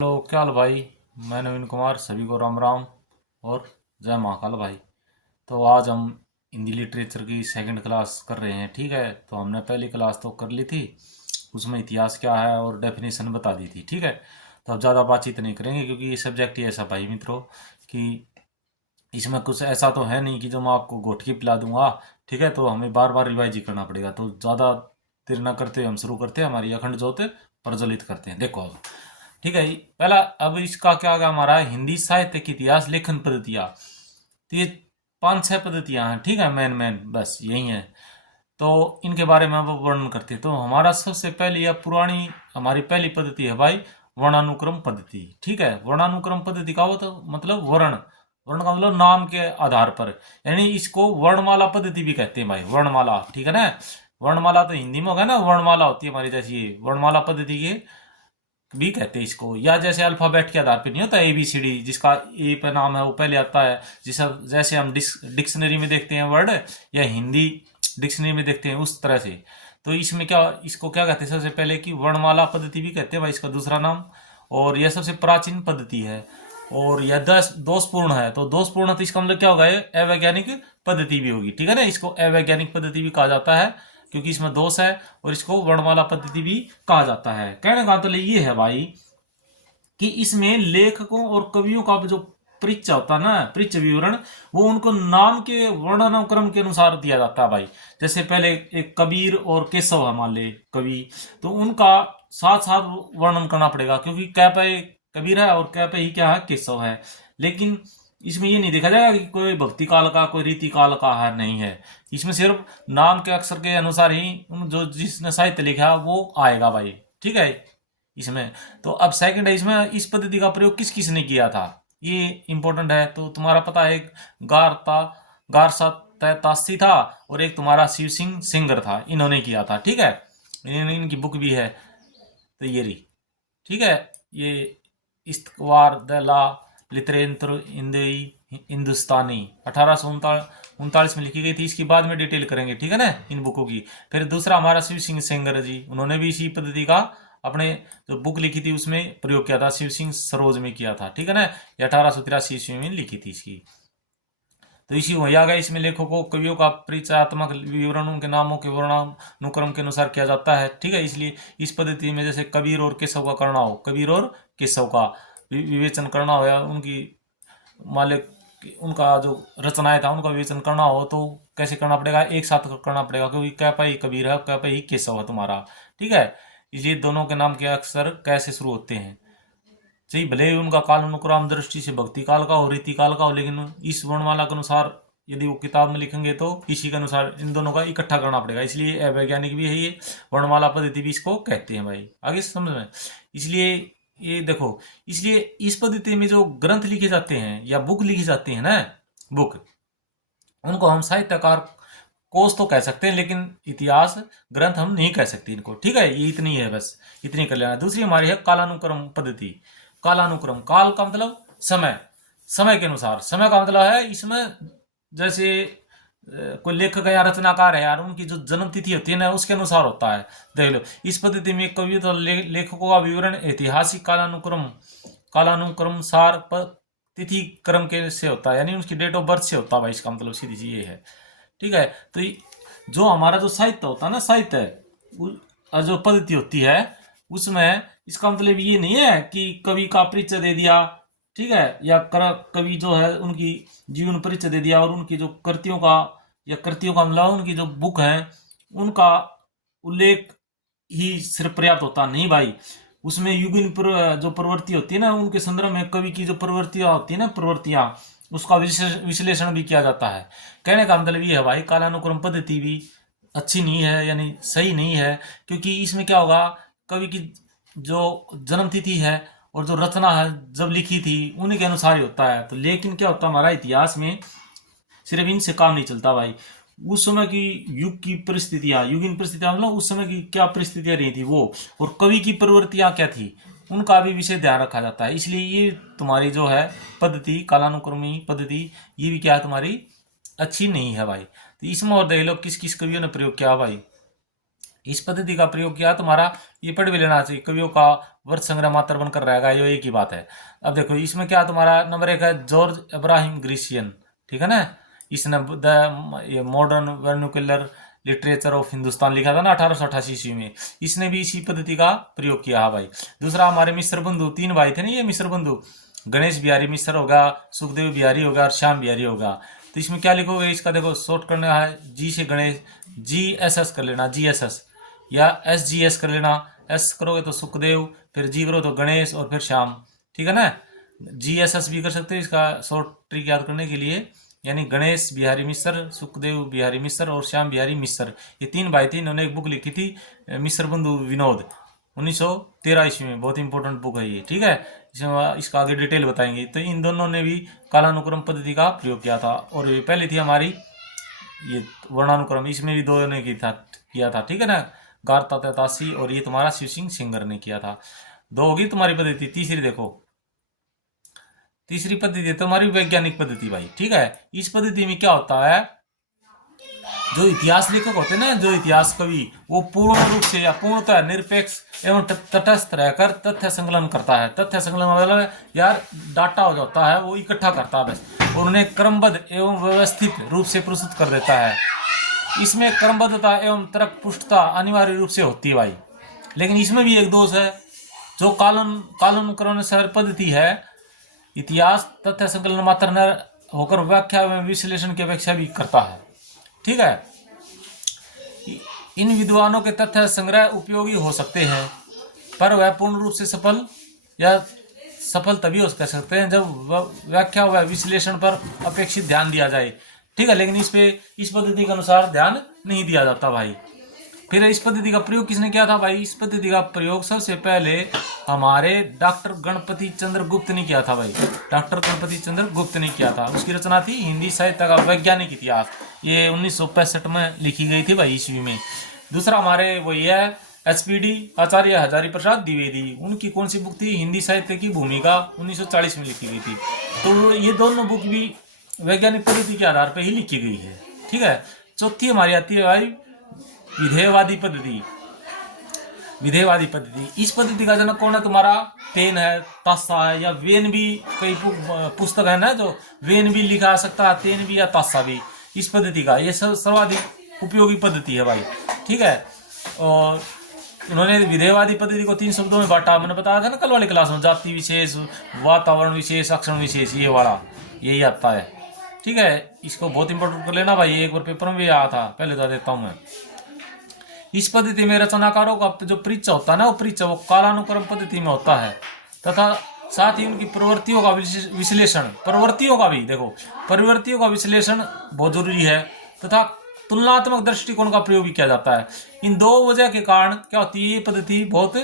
Hello, क्या हाल भाई। मैं नवीन कुमार, सभी को राम राम और जय महाकाल भाई। तो आज हम हिंदी लिटरेचर की सेकंड क्लास कर रहे हैं। ठीक है, तो हमने पहली क्लास तो कर ली थी, उसमें इतिहास क्या है और डेफिनेशन बता दी थी। ठीक है, तो अब ज़्यादा बातचीत नहीं करेंगे क्योंकि ये सब्जेक्ट ही ऐसा भाई मित्रों कि इसमें कुछ ऐसा तो है नहीं कि जो मैं आपको घोट पिला दूंगा। ठीक है, तो हमें बार बार रिवाइज ही करना पड़ेगा। तो ज़्यादा देर ना करते हम शुरू करते हैं, हमारी अखंड ज्योत प्रज्वलित करते हैं। देखो अब, ठीक है, पहला अब इसका क्या क्या हमारा हिंदी साहित्य की इतिहास लेखन पद्धतियाँ। तो ये पांच छह पद्धतियाँ हैं। ठीक है, मेन मेन बस यही है। तो इनके बारे में अब वर्णन करते हैं। तो हमारा सबसे पहली या पुरानी हमारी पहली पद्धति है भाई, वर्णानुक्रम पद्धति। ठीक है, वर्णानुक्रम पद्धति का होता मतलब वर्ण, वर्ण का मतलब नाम के आधार पर, यानी इसको वर्णमाला पद्धति भी कहते हैं भाई, वर्णमाला। ठीक है ना, वर्णमाला तो हिंदी में होगा ना, वर्णमाला होती है हमारी, जैसी ये वर्णमाला पद्धति के भी कहते हैं इसको। या जैसे अल्फाबेट के आधार पे नहीं होता ए बी सी डी, जिसका ए पे नाम है वो पहले आता है, जिस जैसे हम डिक्शनरी में देखते हैं वर्ड, या हिंदी डिक्शनरी में देखते हैं उस तरह से। तो इसमें क्या, इसको क्या कहते हैं सबसे पहले कि वर्णमाला पद्धति भी कहते हैं भाई, इसका दूसरा नाम। और यह सबसे प्राचीन पद्धति है और यह दोषपूर्ण है। तो दोषपूर्ण तो इसका मतलब क्या होगा, ये अवैज्ञानिक पद्धति भी होगी। ठीक है ना, इसको अवैज्ञानिक पद्धति भी कहा जाता है क्योंकि इसमें दोष है, और इसको वर्णमाला पद्धति भी कहा जाता है। कहने का मतलब ये है भाई कि इसमें लेखकों और कवियों का जो परिचय होता है ना, परिचय विवरण, वो उनको नाम के वर्णानुक्रम के अनुसार दिया जाता है भाई। जैसे पहले एक कबीर और केशव है मान ले कवि, तो उनका साथ साथ वर्णन करना पड़ेगा क्योंकि कै पे कबीर है और कै पे ही क्या है, केशव है। लेकिन इसमें ये नहीं देखा जाएगा कि कोई भक्ति काल का कोई रीति काल का है, नहीं है। इसमें सिर्फ नाम के अक्षर के अनुसार ही जो जिसने साहित्य लिखा है वो आएगा भाई। ठीक है इसमें। तो अब सेकंड है, इसमें इस पद्धति का प्रयोग किस किस ने किया था, ये इंपॉर्टेंट है। तो तुम्हारा पता है, एक गारता गारसा तासी था और एक तुम्हारा शिव सिंह सिंगर था, इन्होंने किया था। ठीक है, इनकी बुक भी है। तो ये रही। ठीक है, ये इस्तवार द ला लिटरेंत्र इंदई हिंदुस्तानी 1839 में लिखी गई थी। इसकी बाद में डिटेल करेंगे, ठीक है ना, इन बुकों की। फिर दूसरा हमारा शिव सिंह सेंगर जी, उन्होंने भी इसी पद्धति का अपने जो बुक लिखी थी उसमें प्रयोग किया था, शिव सिंह सरोज में किया था। ठीक है ना, ये 1883 ईस्वी में लिखी थी इसकी। तो इसी वही आ गया, इसमें लेखकों कवियों का परिचयात्मक विवरण उनके नामों के वर्णानुक्रम के अनुसार किया जाता है। ठीक है, इसलिए इस पद्धति में जैसे कबीर और केशव का करना हो, कबीर और केशव का विवेचन करना हो, या उनकी मालिक उनका जो रचनाएं था उनका विवेचन करना हो, तो कैसे करना पड़ेगा, एक साथ करना पड़ेगा क्योंकि कै पे ही कबीर है, कै पे ही केशव है तुम्हारा। ठीक है, इसलिए दोनों के नाम के अक्षर कैसे शुरू होते हैं, सही भले ही उनका काल अनुक्रम दृष्टि से भक्ति काल का हो, रीति काल का हो, लेकिन इस वर्णमाला के अनुसार यदि वो किताब में लिखेंगे तो इसी के अनुसार इन दोनों का इकट्ठा करना पड़ेगा। इसलिए अवैज्ञानिक भी है ये, वर्णमाला पद्धति भी इसको कहते हैं भाई, आगे समझ में। इसलिए ये देखो, इसलिए इस पद्धति में जो ग्रंथ लिखे जाते हैं या बुक लिखी जाती है ना, बुक, उनको हम साहित्यकार कोश तो कह सकते हैं, लेकिन इतिहास ग्रंथ हम नहीं कह सकते इनको। ठीक है, ये इतनी है बस, इतनी कर लेना। दूसरी हमारी है कालानुक्रम पद्धति। कालानुक्रम, काल का मतलब समय, समय के अनुसार। समय का मतलब है इसमें जैसे कोई लेखक या रचनाकार है यार, उनकी जो जन्म तिथि होती है ना उसके अनुसार होता है। देख लो, इस पद्धति में कवि तो लेखकों का विवरण ऐतिहासिक कालानुक्रम कालानुक्रम सार तिथि क्रम के से होता है, यानी उसकी डेट ऑफ बर्थ से होता है भाई, इसका मतलब सीधी सी ये है। ठीक है, तो जो हमारा जो साहित्य होता है ना, साहित्य और जो पद्धति होती है उसमें इसका मतलब ये नहीं है कि कवि का परिचय दे दिया, ठीक है, या कवि जो है उनकी जीवन परिचय दे दिया और उनकी जो कृतियों का, या कृतियों का मतलब उनकी जो बुक है उनका उल्लेख ही सिर्फ पर्याप्त होता नहीं भाई। उसमें युगीन जो प्रवृत्ति होती है ना, उनके संदर्भ में कवि की जो प्रवृत्तियां होती है ना, प्रवृत्तियां, उसका विश्लेषण भी किया जाता है। कहने का मतलब ये है भाई, कालानुक्रम पद्धति भी अच्छी नहीं है, यानी सही नहीं है, क्योंकि इसमें क्या होगा, कवि की जो जन्म तिथि है और जो रचना है जब लिखी थी उन्हीं के अनुसार ही होता है। तो लेकिन क्या होता है हमारा इतिहास में, सिर्फ इनसे काम नहीं चलता भाई। उस समय की युग की परिस्थितियां, युगीन परिस्थितियां मतलब उस समय की क्या परिस्थितियां रही थी वो, और कवि की प्रवृत्तियां क्या थी, उनका भी विषय ध्यान रखा जाता है। इसलिए ये तुम्हारी जो है पद्धति, कालानुक्रमी पद्धति, ये भी क्या है तुम्हारी अच्छी नहीं है भाई। तो इसमें और देख लो किस किस कवियों ने प्रयोग किया भाई। इस पद्धति का प्रयोग किया तुम्हारा ये पढ़ भी लेना चाहिए, कवियों का वर्ष संग्रह मात्र बनकर रहेगा, ये एक ही बात है। अब देखो इसमें क्या तुम्हारा नंबर 1 है जॉर्ज अब्राहम ग्रीशियन, ठीक है ना। इसने the modern vernacular literature of Hindustan लिखा था ना 1888 ईस्वी में, इसने भी इसी पद्धति का प्रयोग किया है भाई। दूसरा हमारे मिश्र बंधु, 3 भाई थे ना ये मिश्र बंधु, गणेश बिहारी मिश्र होगा, सुखदेव बिहारी होगा और श्याम बिहारी होगा। तो इसमें क्या लिखोगे, इसका देखो शॉर्ट करना है, जी से गणेश, GSS कर लेना, GSS या SGS कर लेना। S करोगे तो सुखदेव, फिर G करो तो गणेश और फिर श्याम, ठीक है ना। GSS भी कर सकते हो इसका शॉर्ट ट्रिक याद करने के लिए, यानी गणेश बिहारी मिश्र, सुखदेव बिहारी मिश्र और श्याम बिहारी मिश्र, ये 3 भाई थे। इन्होंने एक बुक लिखी थी मिश्र बंधु विनोद, 1913 ईस्वी में, बहुत इंपॉर्टेंट बुक है ये, ठीक है। इसमें इसका आगे डिटेल बताएंगे। तो इन दोनों ने भी कालानुक्रम पद्धति का प्रयोग किया था, और ये पहली थी हमारी ये वर्णानुक्रम, इसमें भी 2 ने किया था, ठीक है ना, गारता तासी और ये तुम्हारा शिव सिंह सिंगर ने किया था। 2 होगी तुम्हारी पद्धति। तीसरी देखो, तीसरी पद्धति तुम्हारी वैज्ञानिक पद्धति भाई, ठीक है। इस पद्धति में क्या होता है, जो इतिहास लेखक होते हैं ना, जो इतिहास कवि, वो पूर्ण रूप से या पूर्णतः निरपेक्ष एवं तटस्थ रहकर तथ्य संकलन करता है। तथ्य संकलन मतलब यार डाटा हो जाता है, वो इकट्ठा करता है बस, और उन्हें क्रमबद्ध एवं व्यवस्थित रूप से प्रस्तुत कर देता है। इसमें क्रमबद्धता एवं तर्क पुष्टता अनिवार्य रूप से होती है भाई, लेकिन इसमें भी एक दोष है, जो कालानुक्रमानुसार पद्धति है, इतिहास तथ्य संकलन मात्र न होकर व्याख्या एवं विश्लेषण की अपेक्षा भी करता है, ठीक है। इन विद्वानों के तथ्य संग्रह उपयोगी हो सकते हैं, पर वह पूर्ण रूप से सफल तभी हो सकते हैं जब व्याख्या व विश्लेषण पर अपेक्षित ध्यान दिया जाए, ठीक है। लेकिन इस पद्धति के अनुसार ध्यान नहीं दिया जाता भाई। फिर इस पद्धति का प्रयोग किसने किया था भाई, इस पद्धति का प्रयोग सबसे पहले हमारे डॉक्टर गणपति चंद्र गुप्त ने किया था भाई। डॉक्टर गणपति चंद्र गुप्त ने किया था, उसकी रचना थी हिंदी साहित्य का वैज्ञानिक इतिहास, ये 1965 में लिखी गई थी भाई ईस्वी में। दूसरा हमारे वही है SPD आचार्य हजारी प्रसाद द्विवेदी, उनकी कौन सी बुक थी, हिंदी साहित्य की भूमिका, 1940 में लिखी गई थी। तो ये दोनों बुक भी वैज्ञानिक पद्धति के आधार पर ही लिखी गई है, ठीक है। चौथी हमारी आती है भाई विधेयवादी पद्धति। विधेयवादी पद्धति, इस पद्धति का जनक कौन है तुम्हारा, पेन है, तासा है, या वेन भी, कई पुस्तक है ना जो वेन भी लिखा सकता है, तेन भी या तासा भी, इस पद्धति का ये सर्वाधिक उपयोगी पद्धति है भाई, ठीक है। और उन्होंने विधेयवादी पद्धति को 3 शब्दों में बांटा, मैंने बताया था ना कल वाली क्लास में, जाति विशेष, वातावरण विशेष, अक्षण विशेष, ये वाला यही आता है, ठीक है। इसको बहुत इंपॉर्टेंट कर लेना भाई, एक बार पेपर में भी आया था, पहले बता देता हूँ मैं। इस पद्धति में रचनाकारों का जो परिचय होता है ना, वो परिचय वो कालानुक्रम पद्धति में होता है, तथा साथ ही उनकी प्रवृत्तियों का विश्लेषण, प्रवृत्तियों का भी देखो, प्रवृत्तियों का विश्लेषण बहुत जरूरी है, तथा तुलनात्मक दृष्टिकोण का प्रयोग भी किया जाता है। इन 2 वजह के कारण क्या होती है, ये पद्धति बहुत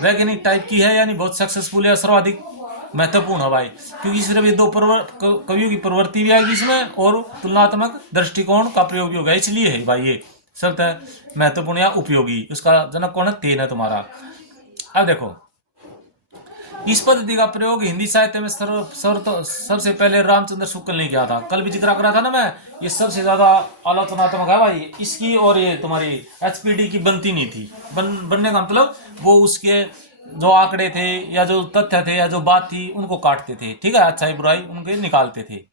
वैज्ञानिक टाइप की है, यानी बहुत सक्सेसफुल है, सर्वाधिक महत्वपूर्ण है भाई, क्योंकि सिर्फ ये 2 कवियों की प्रवृत्ति भी आएगी इसमें, और तुलनात्मक दृष्टिकोण का प्रयोग भी होगा, इसलिए है भाई ये सब महत्वपूर्ण या उपयोगी। उसका जनक कौन है, तेन है तुम्हारा। अब देखो इस पद्धति का प्रयोग हिंदी साहित्य में सबसे पहले रामचंद्र शुक्ल ने किया था, कल भी जिक्र करा था ना मैं, ये सबसे ज्यादा आलोचनात्मक है भाई इसकी, और ये तुम्हारी SPD की बनती नहीं थी, बनने का मतलब वो उसके जो आंकड़े थे या जो तथ्य थे या जो बात थी उनको काटते थे, ठीक है, अच्छाई बुराई उनके निकालते थे।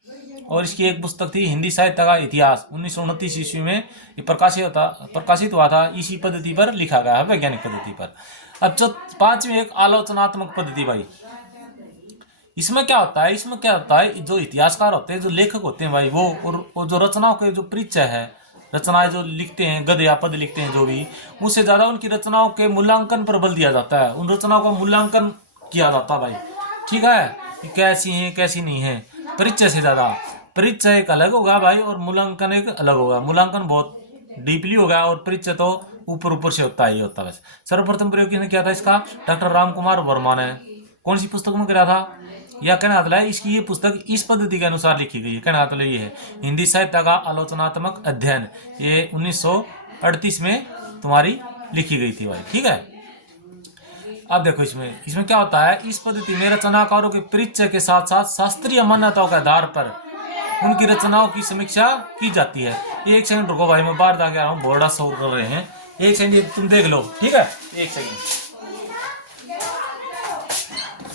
और इसकी एक पुस्तक थी हिंदी साहित्य का इतिहास, 1929 ईस्वी में ये प्रकाशित हुआ था, इसी पद्धति पर लिखा गया है, वैज्ञानिक पद्धति पर। अब 5वीं एक आलोचनात्मक पद्धति भाई, इसमें क्या होता है, इसमें क्या होता है, जो इतिहासकार होते हैं, जो लेखक होते हैं भाई, वो और जो रचनाओं के जो परिचय है, रचनाएं जो लिखते हैं, गद्य या पद लिखते हैं जो भी, उससे ज्यादा उनकी रचनाओं के मूल्यांकन पर बल दिया जाता है, उन रचनाओं का मूल्यांकन किया जाता है भाई, ठीक है, कि कैसी है कैसी नहीं है, परिचय से ज्यादा। परिचय एक अलग होगा भाई और मूल्यांकन एक अलग होगा, मूल्यांकन बहुत डीपली होगा और परिचय तो ऊपर ऊपर से होता ही होता है। बस सर्वप्रथम प्रयोग किसने किया था इसका, डॉक्टर रामकुमार वर्मा ने, कौन सी पुस्तक में करा था, या कहना मतलब इसकी ये पुस्तक इस पद्धति के अनुसार लिखी गई है, कहना मतलब ये है हिंदी साहित्य का आलोचनात्मक अध्ययन, ये 1938 में तुम्हारी लिखी गई थी भाई, ठीक है। अब देखो इसमें क्या होता है, इस पद्धति में रचनाकारों के परिचय के साथ साथ शास्त्रीय मान्यताओं के आधार पर उनकी रचनाओं की समीक्षा की जाती है। एक सेकंड रुको भाई, मैं बाहर जाके आ रहा हूँ, बोर्डा शो कर रहे हैं, एक सेकंड ये तुम देख लो, ठीक है, एक सेकंड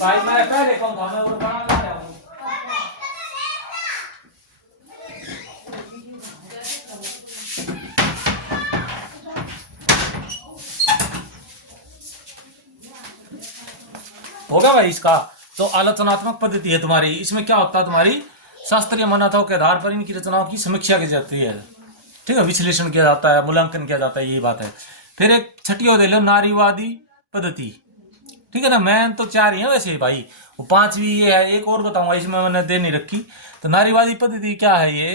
भाई, मैं पहले कौन था, मैं वो बना ला रहा हूँ। होगा भाई इसका। तो आलोचनात्मक पद्धति है तुम्हारी, इसमें क्या होता है, तुम्हारी शास्त्रीय मान्यताओं के आधार पर इनकी रचनाओं की समीक्षा की जाती है, ठीक है, विश्लेषण किया जाता है, मूल्यांकन किया जाता है, यही बात है। फिर एक छठी और दे लो, नारीवादी पद्धति, ठीक है ना। मैं तो चार ही है वैसे भाई, वो पांचवी ये है, एक और बताऊंगा, इसमें मैंने दे नहीं रखी। तो नारीवादी पद्धति क्या है ये,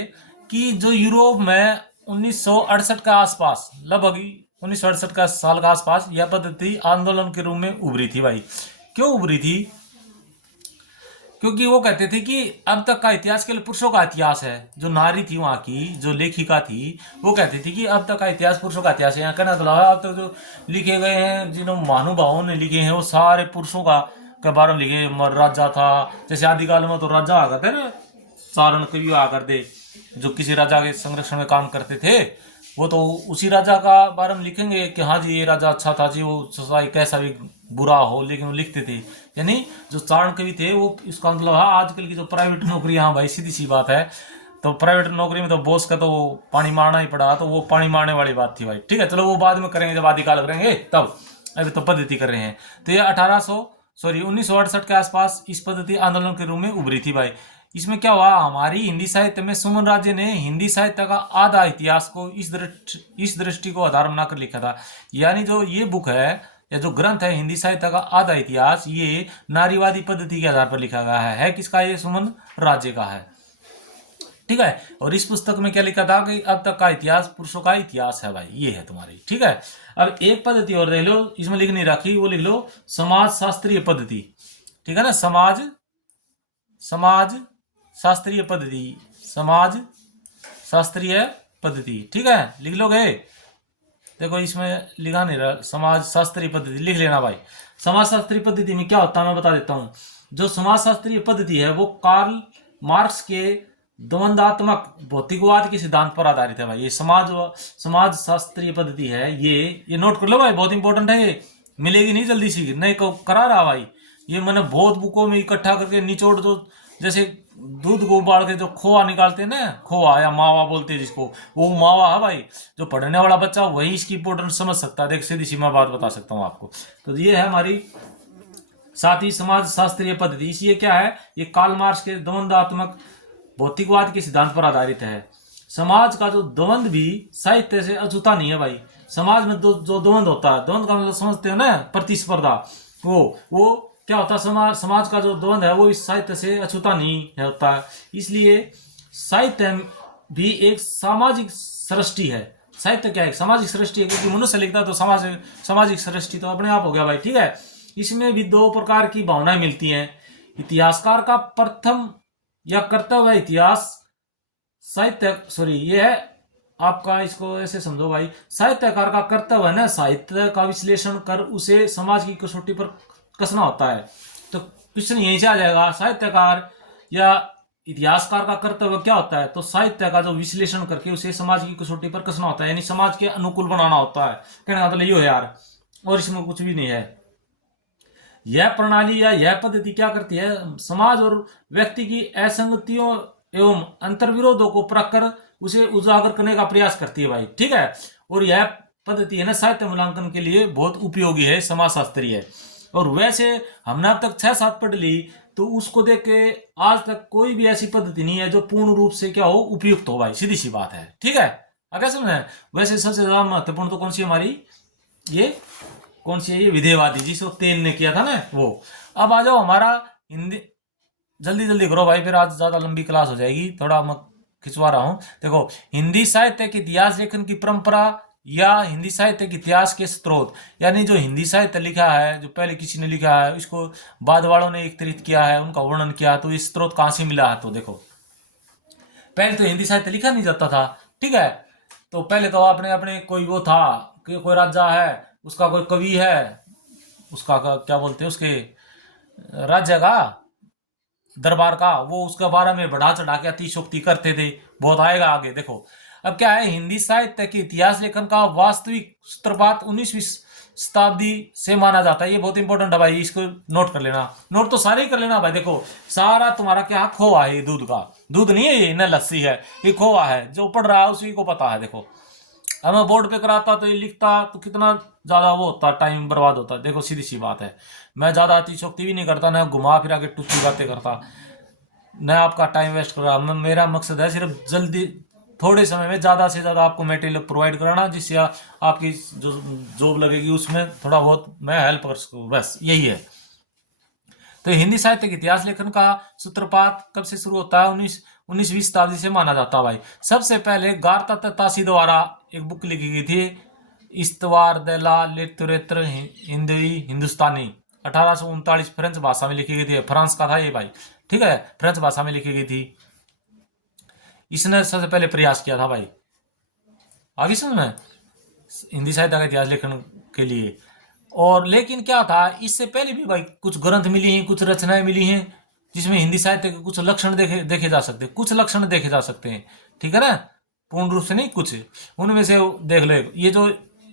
कि जो यूरोप में 1968 के आसपास, लगभग 1968 का साल के आसपास यह पद्धति आंदोलन के रूप में उभरी थी भाई। क्यों उभरी थी, क्योंकि वो कहते थे कि अब तक का इतिहास केवल पुरुषों का इतिहास है। जो नारी थी वहां की, जो लेखिका थी, वो कहती थी कि अब तक का इतिहास पुरुषों का इतिहास है। यहाँ कहना तो अब तक जो लिखे गए हैं, जिन्होंने महानुभावों ने लिखे हैं, वो सारे पुरुषों का के बारे में लिखे। राजा था, जैसे आदिकाल में तो राजा आ करते ना, चारण कवि आ करते, जो किसी राजा के संरक्षण में काम करते थे, वो तो उसी राजा का बारे में लिखेंगे कि हाँ जी ये राजा अच्छा था जी, वो सोसाई कैसा भी बुरा हो, लेकिन वो लिखते थे। यानी जो चारण कवि थे वो, इसका मतलब है आजकल की जो प्राइवेट नौकरी, हाँ भाई सीधी सी बात है, तो प्राइवेट नौकरी में तो बॉस का तो पानी मारना ही पड़ा, तो वो पानी मारने वाली बात थी भाई, ठीक है। चलो वो बाद में करेंगे, जब आदिकाल करेंगे तब, अभी तो पद्धति कर रहे हैं। तो ये 1968 के आसपास इस पद्धति आंदोलन के रूप में उभरी थी भाई। इसमें क्या हुआ, हमारी हिंदी साहित्य में सुमन राज्य ने हिंदी साहित्य का आधा इतिहास को इस दृष्टि को आधार बनाकर लिखा था। यानी जो ये बुक है या जो ग्रंथ है हिंदी साहित्य का आधा इतिहास, ये नारीवादी पद्धति के आधार पर लिखा गया है किसका, ये सुमन राज्य का है, ठीक है। और इस पुस्तक में क्या लिखा था कि अब तक का इतिहास पुरुषों का इतिहास है भाई, ये है तुम्हारी, ठीक है। अब एक पद्धति और देख लो, इसमें लिख नहीं रखी, वो लिख लो समाज शास्त्रीय पद्धति, ठीक है ना। समाज शास्त्रीय पद्धति, समाज शास्त्रीय पद्धति, ठीक है, लिख लोगे। देखो इसमें लिखा नहीं रहा, समाज शास्त्रीय पद्धति लिख लेना भाई। समाज शास्त्रीय पद्धति में क्या होता है मैं बता देता हूँ। जो समाज शास्त्रीय पद्धति है वो कार्ल मार्क्स के द्वंद्वात्मक भौतिकवाद के सिद्धांत पर आधारित है भाई। ये समाज शास्त्रीय पद्धति है, ये नोट कर लो भाई, बहुत इंपॉर्टेंट है, ये मिलेगी नहीं जल्दी सी, नहीं को करा रहा भाई। ये मैंने बहुत बुकों में इकट्ठा करके निचोड़ दो, जैसे दूध को उबाल के जो खोआ निकालते हैं ना, खोआ या मावा बोलते हैं जिसको, वो मावा है भाई। जो पढ़ने वाला बच्चा वही इसकी इंपोर्टेंस समझ सकता है। देख सीधी सी मैं बात बता सकता हूँ आपको। तो ये है हमारी साथ ही समाज शास्त्रीय पद्धति। ये क्या है, ये कार्ल मार्क्स के द्वंद्वात्मक भौतिकवाद के सिद्धांत पर आधारित है। समाज का जो द्वंद भी साहित्य से अछूता नहीं है भाई। समाज में जो द्वंद होता है, द्वंद का मतलब समझते हो ना, प्रतिस्पर्धा, वो क्या होता है, समाज का जो द्वंद है वो इस साहित्य से अछूता नहीं होता है। इसलिए साहित्य भी एक सामाजिक सृष्टि है। साहित्य क्या है, सामाजिक सृष्टि है, क्योंकि मनुष्य लिखता है तो सामाजिक सृष्टि तो अपने आप हो गया भाई, ठीक है। इसमें भी दो प्रकार की भावनाएं मिलती हैं। इतिहासकार का प्रथम या कर्तव्य इतिहास साहित्य, ये है आपका, इसको ऐसे समझो भाई, साहित्यकार का कर्तव्य है ना, साहित्य का विश्लेषण कर उसे समाज की कसौटी पर कसना होता है। तो क्वेश्चन यहीं से आ जाएगा, साहित्यकार या इतिहासकार का कर्तव्य क्या होता है, तो साहित्य का जो विश्लेषण करके उसे समाज की कसौटी पर कसना होता है, यानी समाज के अनुकूल बनाना होता है। कहने का मतलब ये है यार, और इसमें कुछ भी नहीं है। यह प्रणाली या यह पद्धति क्या करती है, समाज और व्यक्ति की असंगतियों एवं अंतर्विरोधों को परख कर उसे उजागर करने का प्रयास करती है भाई, ठीक है। और यह पद्धति है ना साहित्य मूल्यांकन के लिए बहुत उपयोगी है, समाजशास्त्रीय। और वैसे हमने अब तक 6-7 पढ़ ली, तो उसको देख के आज तक कोई भी ऐसी पद्धति नहीं है जो पूर्ण रूप से क्या हो, उपयुक्त हो भाई, सीधी सी बात है, ठीक है। अगर समझे, वैसे सबसे ज्यादा महत्वपूर्ण तो कौन सी हमारी, ये कौन सी है, ये विधेयवादी, जिसको तेन ने किया था ना वो। अब आ जाओ हमारा हिंदी, जल्दी जल्दी करो भाई, फिर आज ज्यादा लंबी क्लास हो जाएगी, थोड़ा मैं खिंचवा रहा हूं। देखो, हिंदी साहित्य के इतिहास लेखन की परंपरा या हिंदी साहित्य के इतिहास के स्रोत, यानी जो हिंदी साहित्य लिखा है, जो पहले किसी ने लिखा है, इसको बाद वालों ने एकत्रित किया है, उनका वर्णन किया, तो इस स्रोत कहां से मिला है। तो देखो, पहले तो हिंदी साहित्य लिखा नहीं जाता था, ठीक है। तो पहले तो अपने अपने कोई वो था कि कोई राजा है, उसका कोई कवि है, उसका क्या बोलते हैं, उसके राज्य का, दरबार का, वो उसके बारे में बढ़ा चढ़ा के अतिशोक्ति करते थे। बहुत आएगा आगे, देखो अब क्या है, हिंदी साहित्य के इतिहास लेखन का वास्तविक सूत्रपात 19वीं शताब्दी से माना जाता है। ये बहुत इंपॉर्टेंट है भाई, इसको नोट कर लेना। नोट तो सारे ही कर लेना भाई। देखो सारा तुम्हारा क्या खोआ है, ये दूध का दूध नहीं है, ये न लस्सी है, ये खोआ है। जो पढ़ रहा है उसी को पता है। देखो अब मैं बोर्ड पे कराता तो ये लिखता तो कितना ज्यादा वो होता, टाइम बर्बाद होता। देखो सीधी सी बात है, मैं ज्यादा अतिशोक्ति भी नहीं करता, ना घुमा फिरा के टुच्ची बातें करता, न आपका टाइम वेस्ट कर रहा। मेरा मकसद है सिर्फ जल्दी थोड़े समय में ज़्यादा से ज़्यादा आपको मटेरियल प्रोवाइड कराना, जिससे आपकी जो जॉब लगेगी उसमें थोड़ा बहुत मैं हेल्प कर सकूँ, बस यही है। तो हिंदी साहित्य के इतिहास लेखन का सूत्रपात कब से शुरू होता है? 19वीं शताब्दी से माना जाता है भाई। सबसे पहले गारता तासी द्वारा एक बुक लिखी गई थी, इस्तवार द ला लिटरेचर हिंदवी हिंदुस्तानी, 1839 फ्रेंच भाषा में लिखी गई थी। फ्रांस का था ये भाई, ठीक है, फ्रेंच भाषा में लिखी गई थी। इसने सबसे पहले प्रयास किया था भाई, आगे समझ में, हिंदी साहित्य का इतिहास लेखन के लिए। और लेकिन क्या था, इससे पहले भी भाई कुछ ग्रंथ मिली हैं, कुछ रचनाएं मिली हैं, जिसमें हिंदी साहित्य के कुछ लक्षण देखे जा सकते हैं, कुछ लक्षण देखे जा सकते हैं, ठीक है ना, पूर्ण रूप से नहीं, कुछ उनमें से देख लो।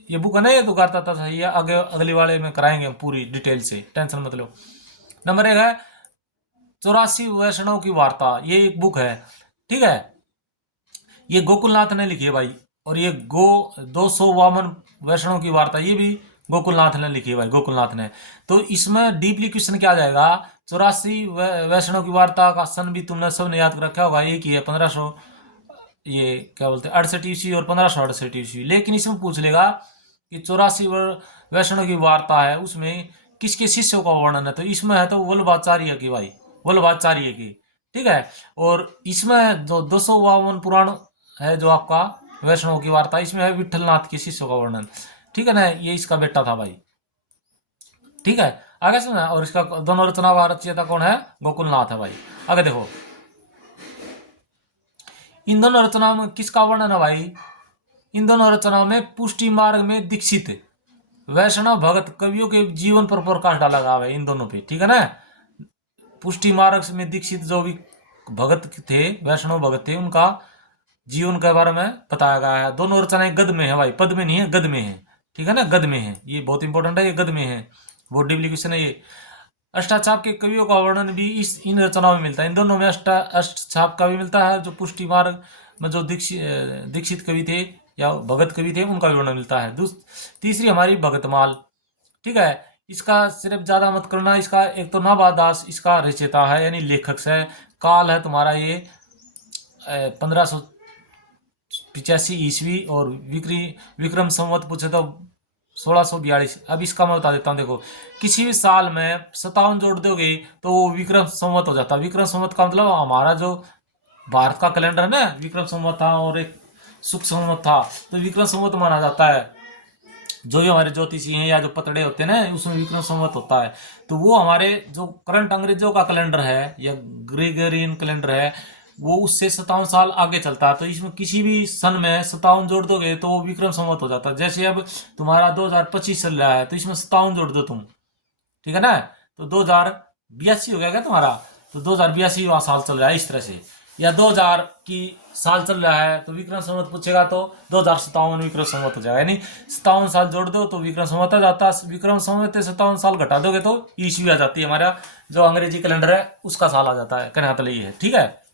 ये बुक है ना, ये तो करता था सही है, आगे अगली वाले में कराएंगे पूरी डिटेल से, टेंशन मत लो। नंबर 1 है 84 वैष्णव की वार्ता, ये एक बुक है, ठीक है, ये गोकुलनाथ ने लिखी है भाई। और ये 252 वैष्णव की वार्ता, ये भी गोकुलनाथ ने लिखी है भाई, गोकुलनाथ ने। तो इसमें डीपली क्वेश्चन क्या आ जाएगा, 84 वैष्णव की वार्ता का सन भी तुमने सबने याद कर रखा होगा, एक ही है 1500, ये क्या बोलते हैं 68 ईस्वी और 1568 ईस्वी। लेकिन इसमें पूछ लेगा कि 84 वैष्णव की वार्ता है, उसमें किसके शिष्यों का वर्णन है? तो इसमें है तो वल्लभाचार्य की भाई, वल्लभाचार्य की, ठीक है। और इसमें जो 252 पुराण है जो आपका वैष्णव की वार्ता, इसमें है विठलनाथ के शिष्यों का वर्णन, ठीक है ना, ये इसका बेटा था भाई, ठीक है। आगे सुना, और इसका दोनों रचना का रचयिता कौन है? गोकुलनाथ है भाई। आगे देखो, इन दोनों रचनाओं में किसका वर्णन है भाई? इन दोनों रचनाओं में पुष्टि मार्ग में दीक्षित वैष्णव भगत कवियों के जीवन पर प्रकाश डाला गया है इन दोनों पे, ठीक है ना। पुष्टि मार्ग में दीक्षित जो भी भगत थे, वैष्णव भगत थे, उनका जीवन के बारे में बताया गया है। दोनों रचनाएं गद में है भाई, पद में नहीं है, गद में है, ठीक है ना, गद में है, ये बहुत इंपॉर्टेंट है, ये गद में है, वो डिप्लीकेशन है ये। अष्टाचाप के कवियों का वर्णन भी इन रचनाओं में मिलता है। इन दोनों में अष्टछाप का भी मिलता है, जो पुष्टि मार्ग में जो दीक्षित कवि थे या भगत कवि थे, उनका भी वर्णन मिलता है। तीसरी हमारी भगतमाल, ठीक है, इसका सिर्फ ज्यादा मत करना, इसका एक तो नाभा दास इसका रचयिता है, यानी लेखक है। काल है तुम्हारा ये 1585 ईस्वी, और विक्रम संवत पूछे तो 1642। अब इसका मैं बता देता हूँ, देखो किसी भी साल में 57 जोड़ दोगे तो वो विक्रम संवत हो जाता है। विक्रम संवत का मतलब हमारा जो भारत का कैलेंडर है ना, विक्रम संवत था और एक सुख संवत था, तो विक्रम संवत माना जाता है। जो भी हमारे ज्योतिषी हैं या जो पतड़े होते हैं ना, उसमें विक्रम संवत होता है। तो वो हमारे जो करंट अंग्रेजों का कैलेंडर है या ग्रेगरियन कैलेंडर है, वो उससे 57 साल आगे चलता है। तो इसमें किसी भी सन में 57 जोड़ दोगे तो वो विक्रम संवत हो जाता है। जैसे अब तुम्हारा 2025 चल रहा है, तो इसमें 57 जोड़ दो तुम, ठीक है ना, तो 2082 हो गया क्या तुम्हारा, तो 2082 साल चल रहा है इस तरह से। या 2000 की साल चल रहा है तो विक्रम संवत पूछेगा तो 2057 विक्रम संवत हो जाएगा, यानी 57 साल जोड़ दो तो विक्रम संवत आ जाता है। विक्रम संवत से 57 साल घटा दोगे तो ईस्वी आ जाती है, हमारा जो अंग्रेजी कैलेंडर है उसका साल आ जाता है। कहने का मतलब ये है, ठीक है।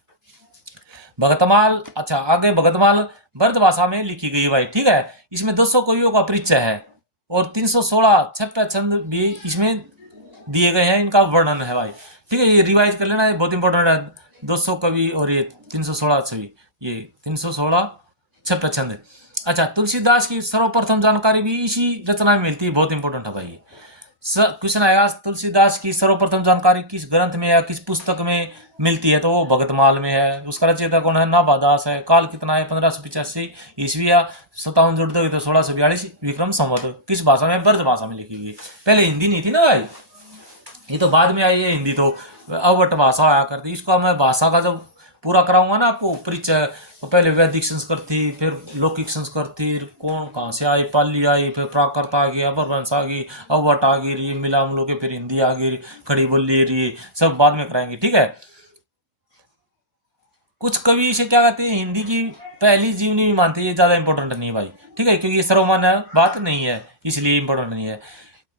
भगतमाल, अच्छा आगे भगतमाल ब्रज भाषा में लिखी गई भाई, ठीक है। इसमें 200 कवियों का परिचय है और 316 छप्पा छंद भी इसमें दिए गए हैं, इनका वर्णन है भाई, ठीक है। ये रिवाइज कर लेना, ये बहुत इंपॉर्टेंट है। 200 कवि और ये 316 छवि, ये 316 छप्पा छंद। अच्छा, तुलसीदास की सर्वप्रथम जानकारी भी इसी रचना में मिलती है, बहुत इंपॉर्टेंट है भाई ये। क्वेश्चन आएगा, तुलसीदास की सर्वप्रथम जानकारी किस ग्रंथ में या किस पुस्तक में मिलती है? तो वो भगतमाल में है। उसका रचयिता कौन है? नाभादास है। काल कितना है? 1585 ईस्वी, या 57 जोड़ दोगे तो 1642 विक्रम संवत। किस भाषा में? ब्रज भाषा में लिखी गई। पहले हिंदी नहीं थी ना भाई, ये तो बाद में आई है हिंदी, तो अवट भाषा आया करती। इसको मैं भाषा का जब पूरा कराऊंगा ना आपको परिचय, तो पहले वैदिक संस्कृत थी, फिर लौकिक संस्कृत थी, कौन कहाँ से आई, पाली आई, फिर प्राकृत आ गई, अपभ्रंश आ गई, अवट आ गई, ये मिला हम लोग के, फिर हिंदी आ गई, खड़ी बोली रही, सब बाद में कराएंगे, ठीक है। कुछ कवि इसे क्या कहते हैं, हिंदी की पहली जीवनी भी मानते, ये ज्यादा इंपॉर्टेंट नहीं है भाई, ठीक है, क्योंकि ये सर्वमान्य बात नहीं है, इसलिए इंपॉर्टेंट नहीं है।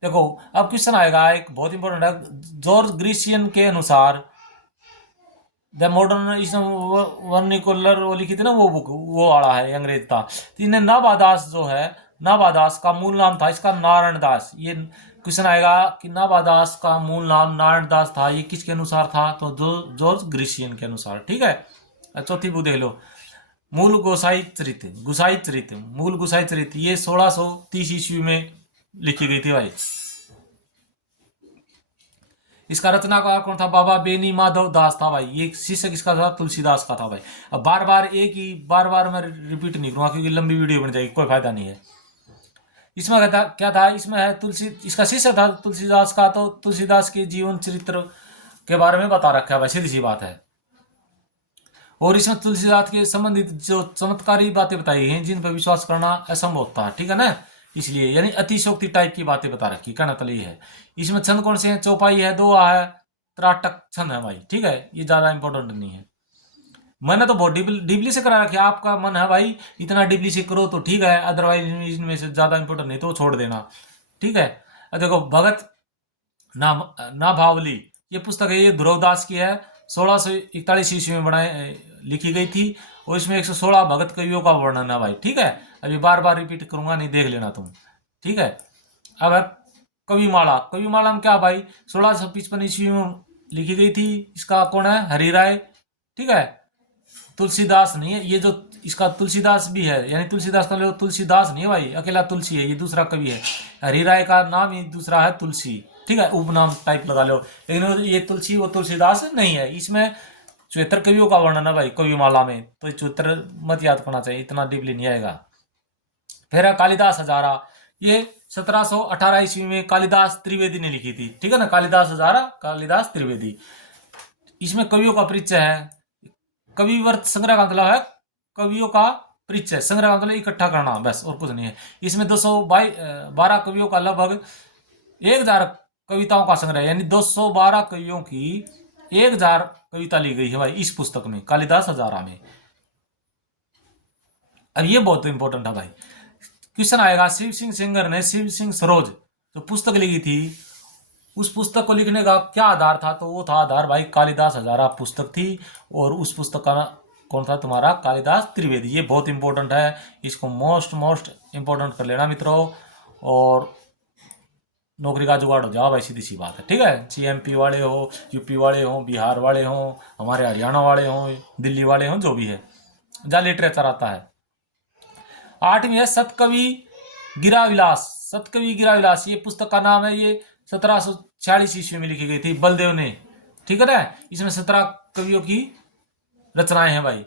देखो अब क्वेश्चन आएगा एक बहुत इंपॉर्टेंट है, जॉर्ज ग्रिशियन के अनुसार द मॉडर्न इसने वर्निकुलर वो लिखी थी ना, वो बुक, वो आड़ा है अंग्रेज था। तो इन्हें नवादास जो है, नवादास का मूल नाम था इसका नारायण दास। ये क्वेश्चन आएगा कि नवादास का मूल नाम नारायण दास था, ये किसके अनुसार था, तो जॉर्ज ग्रिशियन के अनुसार, ठीक है। चौथी बुक देख लो, मूल गोसाई चरित, गुसाई चरित, मूल गुसाई चरित, ये 1630 ईस्वी में लिखी गई थी भाई। इसका रचनाकार कौन था, बाबा बेनी माधव दास था भाई। ये शीर्षक इसका था, तुलसीदास का था भाई। अब बार बार मैं रिपीट नहीं करूंगा क्योंकि लंबी वीडियो बन जाएगी, कोई फायदा नहीं है। इसमें क्या था, इसमें है तुलसी, इसका शीर्षक था तुलसीदास का, तो तुलसीदास के जीवन चरित्र के बारे में बता रखा है भाई, सीधी सी बात है। और इसमें तुलसीदास के संबंधित जो चमत्कारी बातें बताई हैं जिन पर विश्वास करना असंभव था, ठीक है ना, इसलिए यानी अतिशोक्ति टाइप की बातें बता रखी, कहना तो ये है। इसमें छंद कौन से हैं, चौपाई है, दोहा है, त्राटक छंद है भाई, ठीक है, ये ज्यादा इंपॉर्टेंट नहीं है। मैंने तो बहुत डीपली से करा रखा, आपका मन है भाई इतना डीपली से करो तो ठीक है, अदरवाइज इनमें से ज्यादा इंपॉर्टेंट नहीं तो छोड़ देना, ठीक है। देखो भगत ना भावली, ये पुस्तक है, ये ध्रुवदास की है, 1641 ईस्वी में बनाए लिखी गई थी, और इसमें 116 भगत कवियों का वर्णन है भाई, ठीक है। अभी बार बार रिपीट करूंगा, नहीं देख लेना तुम, ठीक है। अब है कविमाला, कविमाला में क्या भाई, 1655 ईस्वी में लिखी गई थी, इसका कौन है, हरिराय, ठीक है, तुलसीदास नहीं है। ये जो इसका तुलसीदास भी है, यानी तुलसीदास का तुलसीदास नहीं है भाई, अकेला तुलसी है, ये दूसरा कवि है। हरिराय का नाम ही दूसरा है तुलसी, ठीक है, उपनाम टाइप लगा लो, लेकिन ये तुलसी वो तुलसीदास नहीं है। इसमें 74 कवियों का वर्णन है भाई कविमाला में, तो 74 मत याद करना चाहिए, इतना डीपली नहीं आएगा। फिर है कालिदास हजारा, ये 1718 ईस्वी में कालिदास त्रिवेदी ने लिखी थी, ठीक है ना, कालिदास हजारा, कालिदास त्रिवेदी। इसमें कवियों का परिचय है, कविवर्त संग्रह का मतलब है कवियों का परिचय, संग्रह का मतलब इकट्ठा करना, बस और कुछ नहीं है। इसमें 212 कवियों का लगभग 1000 कविताओं का संग्रह, यानी 212 कवियों की 1000 कविता ली गई है भाई इस पुस्तक में, कालिदास हजारा में। अब ये बहुत इंपॉर्टेंट है भाई, क्वेश्चन आएगा, शिव सिंह सेंगर ने शिव सिंह सरोज जो पुस्तक लिखी थी, उस पुस्तक को लिखने का क्या आधार था, तो वो था आधार भाई कालिदास हजारा पुस्तक थी, और उस पुस्तक का कौन था, तुम्हारा कालिदास त्रिवेदी। ये बहुत इंपॉर्टेंट है, इसको मोस्ट इंपॉर्टेंट कर लेना मित्रों, और नौकरी का जुगाड़ हो जाओ भाई, सीधी सी बात है, ठीक है। CMP वाले हो, यूपी वाले हो, बिहार वाले हो, हमारे हरियाणा वाले हो, दिल्ली वाले हो, जो भी है, जहाँ लिटरेचर आता है। 8वीं है सतकवि गिराविलास, सतकवि गिराविलास, ये पुस्तक का नाम है, ये 1746 ईस्वी में लिखी गई थी बलदेव ने, ठीक है ना। इसमें 17 कवियों की रचनाएं हैं भाई,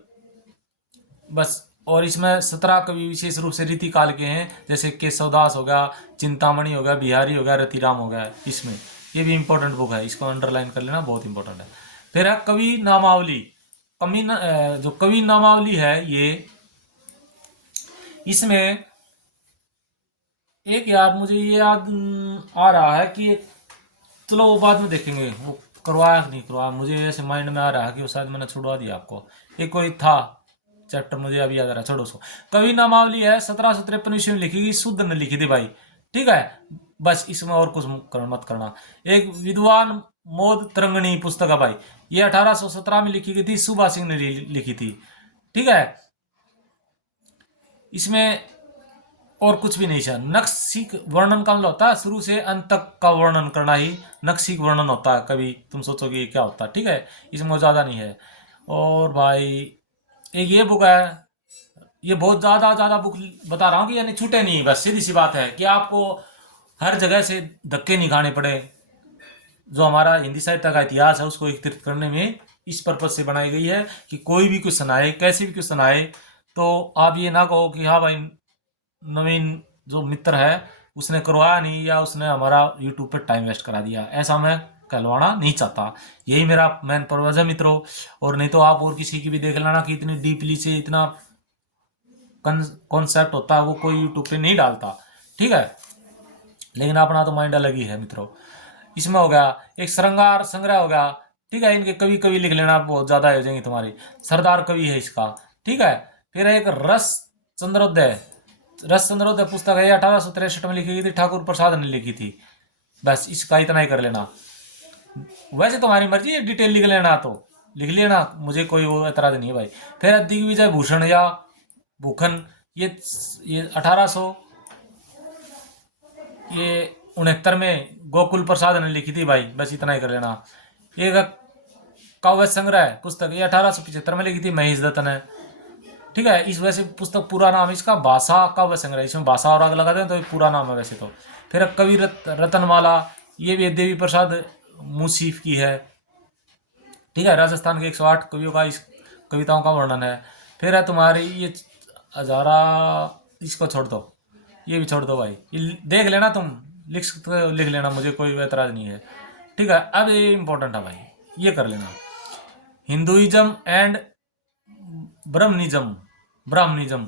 बस। और इसमें 17 कवि विशेष रूप से रीति काल के हैं, जैसे केशवदास हो गया, चिंतामणि हो गया, बिहारी हो गया, रतिराम हो गया। इसमें ये भी इंपॉर्टेंट बुक है, इसको अंडरलाइन कर लेना, बहुत इंपॉर्टेंट है। फिर है कवि नामावली, जो कवि नामावली है, ये इसमें एक यार मुझे ये याद आ रहा है कि चलो वो बाद में देखेंगे, वो करवाया नहीं करवाया, मुझे ऐसे माइंड में आ रहा है कि वो शायद मैंने छुड़वा दिया आपको, एक कोई था चैप्टर मुझे अभी याद आ रहा है, छोड़ो उसको। कवि नामावली है, 1753 ईस्वी में लिखी गई, शुद्ध ने लिखी थी भाई, ठीक है, बस इसमें और कुछ मत करना। एक विद्वान मोद तरंगणी पुस्तक है भाई, ये 1817 में लिखी गई थी, सुभा सिंह ने लिखी थी, ठीक है। इसमें और कुछ भी नहीं है। नक्सिक वर्णन का मतलब होता है शुरू से अंत तक का वर्णन करना ही नक्सिक वर्णन होता है, कभी तुम सोचोगे क्या होता है, ठीक है, इसमें ज़्यादा नहीं है। और भाई एक ये बुक है, ये बहुत ज़्यादा बुक बता रहा हूँ कि यानी छूटे नहीं, बस सीधी सी बात है कि आपको हर जगह से धक्के नहीं खाने पड़े। जो हमारा हिंदी साहित्य का इतिहास है उसको एकत्रित करने में इस पर्पज से बनाई गई है कि कोई भी क्वेश्चन आए, कैसे भी क्वेश्चन आए, तो आप ये ना कहो कि हाँ भाई नवीन जो मित्र है उसने करवाया नहीं, या उसने हमारा यूट्यूब पर टाइम वेस्ट करा दिया, ऐसा मैं कहलवाना नहीं चाहता। यही मेरा मेन पर्पज है मित्रों। और नहीं तो आप और किसी की भी देख लेना कि इतनी डीपली से इतना कॉन्सेप्ट होता है वो कोई यूट्यूब पे नहीं डालता, ठीक है, लेकिन अपना तो माइंड अलग ही है मित्रों। इसमें हो गया एक श्रृंगार संग्रह हो गया, ठीक है, इनके कवि लिख लेना, बहुत ज़्यादा हो जाएंगे तुम्हारे, सरदार कवि है इसका, ठीक है। फिर एक रस चंद्रोदय पुस्तक है, 1863 में लिखी गई थी, ठाकुर प्रसाद ने लिखी थी। बस इसका इतना ही कर लेना। वैसे तुम्हारी मर्जी है, डिटेल लिख लेना तो लिख लेना, मुझे कोई वो एतराज नहीं है भाई। फिर दिग्विजय भूषण या भूखन, ये 1869 में गोकुल प्रसाद ने लिखी थी भाई। बस इतना ही कर लेना। एक काव्य संग्रह पुस्तक, ये 1875 में लिखी थी महेश दत्त ने। ठीक है, इस वैसे पुस्तक पूरा नाम इसका भाषा काव्य संग्रह, इसमें भाषा और आगे लगा दें तो ये पूरा नाम है वैसे तो। फिर कवि रतनमाला, ये भी देवी प्रसाद मुंशीफ की है। ठीक है, राजस्थान के 108 कवियों का इस कविताओं का वर्णन है। फिर है तुम्हारी ये हजारा, इसको छोड़ दो, ये भी छोड़ दो भाई, ये देख लेना तुम, लिख लेना, मुझे कोई एतराज नहीं है। ठीक है, अब ये इंपॉर्टेंट है भाई, ये कर लेना। Hinduism and Brahmanism,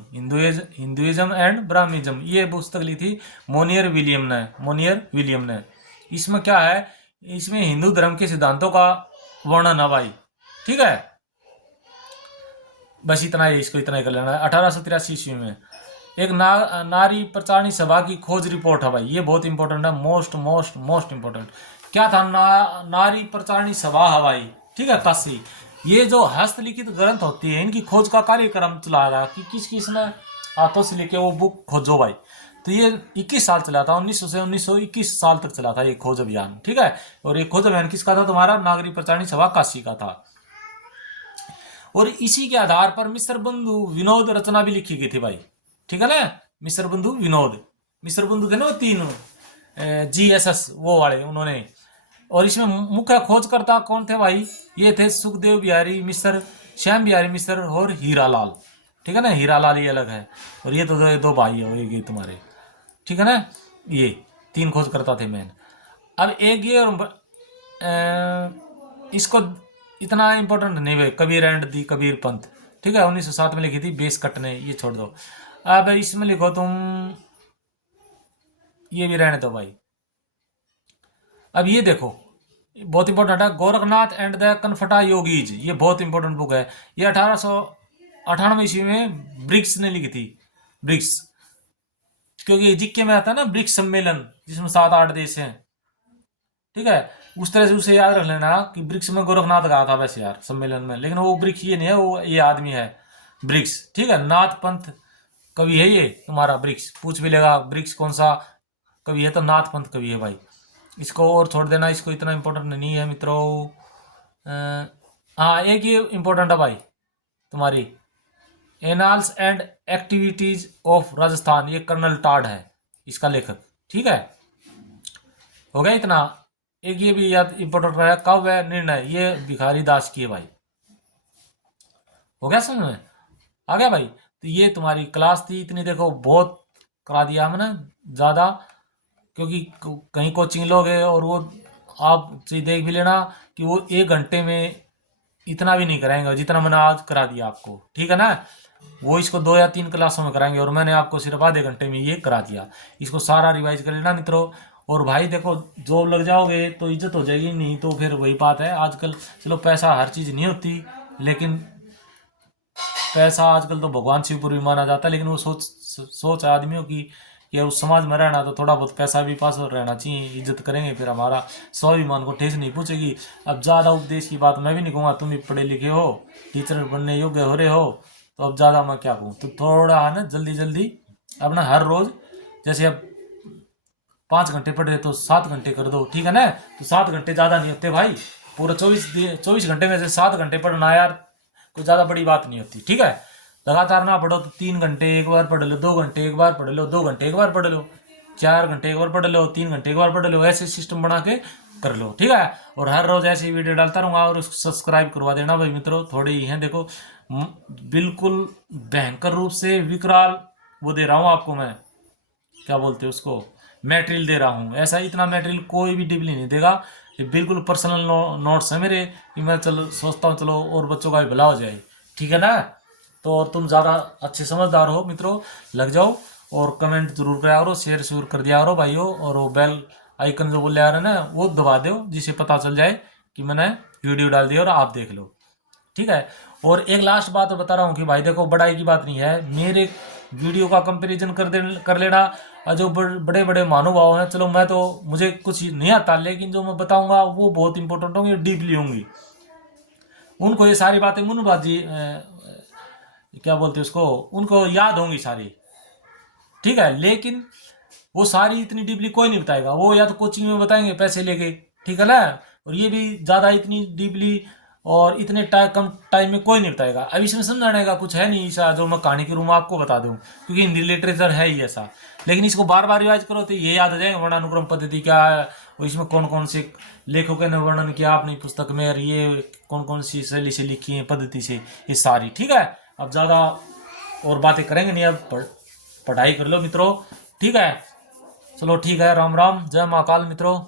Hinduism and Brahmanism, ये पुस्तक ली थी मोनियर विलियम ने। इसमें क्या है, इसमें हिंदू धर्म के सिद्धांतों का वर्णन है भाई। ठीक है, बस इतना ही, इसको इतना ही कर लेना है। 1883 ईस्वी में एक नारी प्रचारणी सभा की खोज रिपोर्ट है भाई, ये बहुत इंपॉर्टेंट है, मोस्ट इंपॉर्टेंट। क्या था, नारी प्रचारणी सभा है भाई। ठीक है, काशी, ये जो हस्तलिखित ग्रंथ होती है, इनकी खोज का कार्यक्रम चला रहा कि किस ने हाथों से लिखे वो बुक खोजो भाई। तो ये 21 साल चला था, 1900 से 1921 साल तक चला था ये खोज अभियान। ठीक है, और ये खोज अभियान किसका था, तुम्हारा नागरिक प्रचारणी सभा काशी का था। और इसी के आधार पर मिस्र बंधु विनोद रचना भी लिखी गई थी भाई। ठीक है ना, मिस्र बंधु थे ना वो तीन, GSS वो वाले, उन्होंने। और इसमें मुख्य खोजकर्ता कौन थे भाई, ये थे सुखदेव बिहारी मिस्र, श्याम बिहारी मिस्र और हीरालाल। ठीक है ना, हीरालाल ये अलग है, और ये तो दो भाई है ये तुम्हारे। ठीक है ना, ये 3 खोजकर्ता थे मेन। अब एक ये इसको इतना इंपॉर्टेंट नहीं भाई, कबीर एंड दी कबीर पंथ। ठीक है, 1907 में लिखी थी बेसकट ने, ये छोड़ दो। अब इसमें लिखो तुम, ये भी रहने दो भाई। अब ये देखो, बहुत इंपॉर्टेंट है, गोरखनाथ एंड द कनफटा योगीज, ये बहुत इंपॉर्टेंट बुक है। ये 1898 ईस्वी में ब्रिक्स ने लिखी थी, ब्रिक्स, क्योंकि जिक्के में आता है ना ब्रिक्स सम्मेलन, जिसमें 7-8 देश हैं। ठीक है, उस तरह से उसे याद रख लेना कि ब्रिक्स में गोरखनाथ गया था वैसे यार सम्मेलन में, लेकिन वो ब्रिक्स ये नहीं है, वो ये आदमी है ब्रिक्स। ठीक है, नाथ पंथ कवि है ये तुम्हारा ब्रिक्स, पूछ भी लेगा ब्रिक्स कौन सा कवि है, तो नाथ पंथ कवि है भाई। इसको और छोड़ देना, इसको इतना इंपॉर्टेंट नहीं है मित्रों। हाँ, एक ये इंपॉर्टेंट है भाई तुम्हारी, annals and activities of Rajasthan, ये कर्नल टाड है इसका लेखक। ठीक है, हो गया इतना। एक ये भी याद इंपॉर्टेंट रहा, काव्य निर्णय, ये भिखारी दास की है भाई। हो गया समझ में, आ गया भाई। तो ये तुम्हारी क्लास थी इतनी, देखो बहुत करा दिया हमने ज़्यादा, क्योंकि कहीं कोचिंग लोग है, और वो आप देख भी लेना कि वो 1 घंटे में इतना भी नहीं कराएंगे जितना मैंने आज करा दिया आपको। ठीक है ना, वो इसको 2 या 3 क्लासों में कराएंगे, और मैंने आपको सिर्फ आधे घंटे में ये करा दिया। इसको सारा रिवाइज कर लेना मित्रों। और भाई देखो, जॉब लग जाओगे तो इज्जत हो जाएगी, नहीं तो फिर वही बात है आजकल। चलो पैसा हर चीज़ नहीं होती, लेकिन पैसा आजकल तो भगवान से ऊपर भी माना जाता है, लेकिन वो सोच आदमियों की कि उस समाज में रहना तो थोड़ा बहुत पैसा भी पास रहना चाहिए, इज्जत करेंगे फिर हमारा स्वाभिमान को ठेस नहीं पहुँचेगी। अब ज़्यादा उपदेश की बात मैं भी नहीं कहूँगा, तुम भी पढ़े लिखे हो, टीचर बनने योग्य हो रहे हो, तो अब ज़्यादा मैं क्या कहूँ, तो थोड़ा है ना जल्दी अपना हर रोज़, जैसे अब 5 घंटे पढ़ रहे तो 7 घंटे कर दो। ठीक है ना, तो 7 घंटे ज़्यादा नहीं होते भाई, पूरा 24 घंटे में से 7 घंटे पढ़ना यार कोई ज़्यादा बड़ी बात नहीं होती। ठीक है, लगातार ना पढ़ो तो 3 घंटे एक बार पढ़ लो, 2 घंटे एक बार पढ़ लो, 2 घंटे एक बार पढ़ लो, 4 घंटे एक बार पढ़ लो, 3 घंटे एक बार पढ़ लो, ऐसे सिस्टम बना के कर लो। ठीक है, और हर रोज ऐसी वीडियो डालता रहूँगा, और उसको सब्सक्राइब करवा देना भाई मित्रों। थोड़े ही हैं देखो, बिल्कुल भयंकर रूप से विकराल वो दे रहा हूँ आपको मैं, क्या बोलते हैं उसको, मटेरियल दे रहा हूँ। ऐसा इतना मटेरियल कोई भी डिबली नहीं देगा, ये बिल्कुल पर्सनल नोट्स है मेरे, कि मैं चलो सोचता हूँ चलो और बच्चों का भी भला हो जाए। ठीक है ना, तो और तुम ज़्यादा अच्छे समझदार हो मित्रों, लग जाओ और कमेंट जरूर कराया करो, शेयर कर दिया करो भाइयों, और वो बेल आइकन जो बोले आ रहे हैं ना वो दबा दो, जिसे पता चल जाए कि मैंने वीडियो डाल दिया और आप देख लो। ठीक है। और एक लास्ट बात बता रहा हूँ कि भाई देखो, बड़ाई की बात नहीं है, मेरे वीडियो का कंपैरिजन कर लेना। और जो बड़े बड़े महानुभाव हैं, चलो मैं तो मुझे कुछ नहीं आता, लेकिन जो मैं बताऊंगा वो बहुत इंपॉर्टेंट होंगी, डीपली होंगी। उनको ये सारी बातें मुनुबाजी क्या बोलते हैं उसको, उनको याद होंगी सारी, ठीक है। लेकिन वो सारी इतनी डीपली कोई नहीं बताएगा, वो या तो कोचिंग में बताएंगे पैसे लेके, ठीक है ना। और ये भी ज़्यादा इतनी डीपली और इतने कम टाइम में कोई नहीं बताएगा। अब इसमें समझाने का कुछ है नहीं ऐसा जो मैं कहानी के रूम में आपको बता दूं, क्योंकि हिंदी लिटरेचर है ही ऐसा। लेकिन इसको बार बार रिवाइज करो तो ये याद आ जाएगा, वर्णानुक्रम पद्धति क्या है, और इसमें कौन कौन से लेखकों ने वर्णन किया अपनी पुस्तक में, और ये कौन कौन सी शैली से लिखी है पद्धति से, ये सारी, ठीक है। अब ज़्यादा और बातें करेंगे नहीं, अब पढ़ाई कर लो मित्रों, ठीक है। चलो ठीक है, राम राम, जय महाकाल मित्रों।